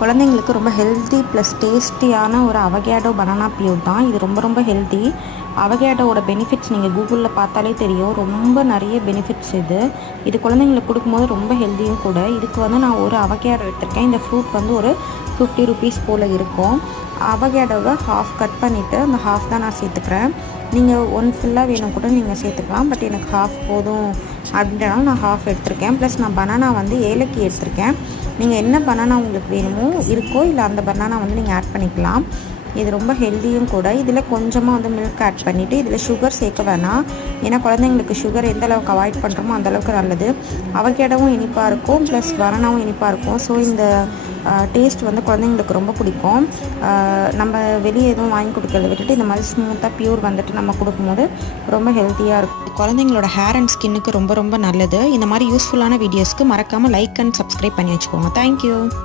குழந்தைங்களுக்கு ரொம்ப healthy plus டேஸ்டியான ஒரு அவகேடோ பனானா பியூர் தான். இது ரொம்ப ரொம்ப ஹெல்த்தி. அவகேடோவோட பெனிஃபிட்ஸ் நீங்கள் கூகுளில் பார்த்தாலே தெரியும். ரொம்ப நிறைய பெனிஃபிட்ஸ் இது குழந்தைங்களுக்கு கொடுக்கும்போது ரொம்ப ஹெல்த்தியும் கூட. இதுக்கு வந்து நான் ஒரு அவகேடோ எடுத்திருக்கேன். இந்த ஃப்ரூட் வந்து ஒரு 50 ருபீஸ் போல் இருக்கும். அவகேடோவை ஹாஃப் கட் பண்ணிவிட்டு அந்த ஹாஃப் தான் நான் சேர்த்துக்கிறேன். நீங்கள் ஒன் ஃபுல்லாக வேணும் கூட நீங்கள் சேர்த்துக்கலாம். பட் எனக்கு ஹாஃப் போதும் அப்படின்றனால நான் ஹாஃப் எடுத்திருக்கேன். ப்ளஸ் நான் பனானா வந்து ஏலக்கி எடுத்திருக்கேன். நீங்கள் என்ன பனானா உங்களுக்கு வேணுமோ இருக்கோ இல்லை அந்த பனானா வந்து நீங்கள் ஆட் பண்ணிக்கலாம். இது ரொம்ப ஹெல்த்தியும் கூட. இதில் கொஞ்சமாக வந்து மில்க் ஆட் பண்ணிவிட்டு இதில் சுகர் சேர்க்க வேணாம். ஏன்னா குழந்தைங்களுக்கு சுகர் எந்த அளவுக்கு அவாய்ட் பண்ணுறோமோ அந்தளவுக்கு நல்லது. அவகேடோவும் இனிப்பாக இருக்கும் ப்ளஸ் பனானாவும் இனிப்பாக இருக்கும். ஸோ இந்த டேஸ்ட் வந்து குழந்தைங்களுக்கு ரொம்ப பிடிக்கும். நம்ம வெளியே எதுவும் வாங்கி கொடுக்கறத விட்டுட்டு இந்த மாதிரி ஸ்மூத்தாக பியூர் வந்துட்டு நம்ம கொடுக்கும்போது ரொம்ப ஹெல்த்தியாக இருக்கும். குழந்தைங்களோட ஹேர் அண்ட் ஸ்கின்னுக்கு ரொம்ப ரொம்ப நல்லது. இந்த மாதிரி யூஸ்ஃபுல்லான வீடியோஸ்க்கு மறக்காமல் லைக் அண்ட் சப்ஸ்கிரைப் பண்ணி வச்சுக்கோங்க. தேங்க்யூ.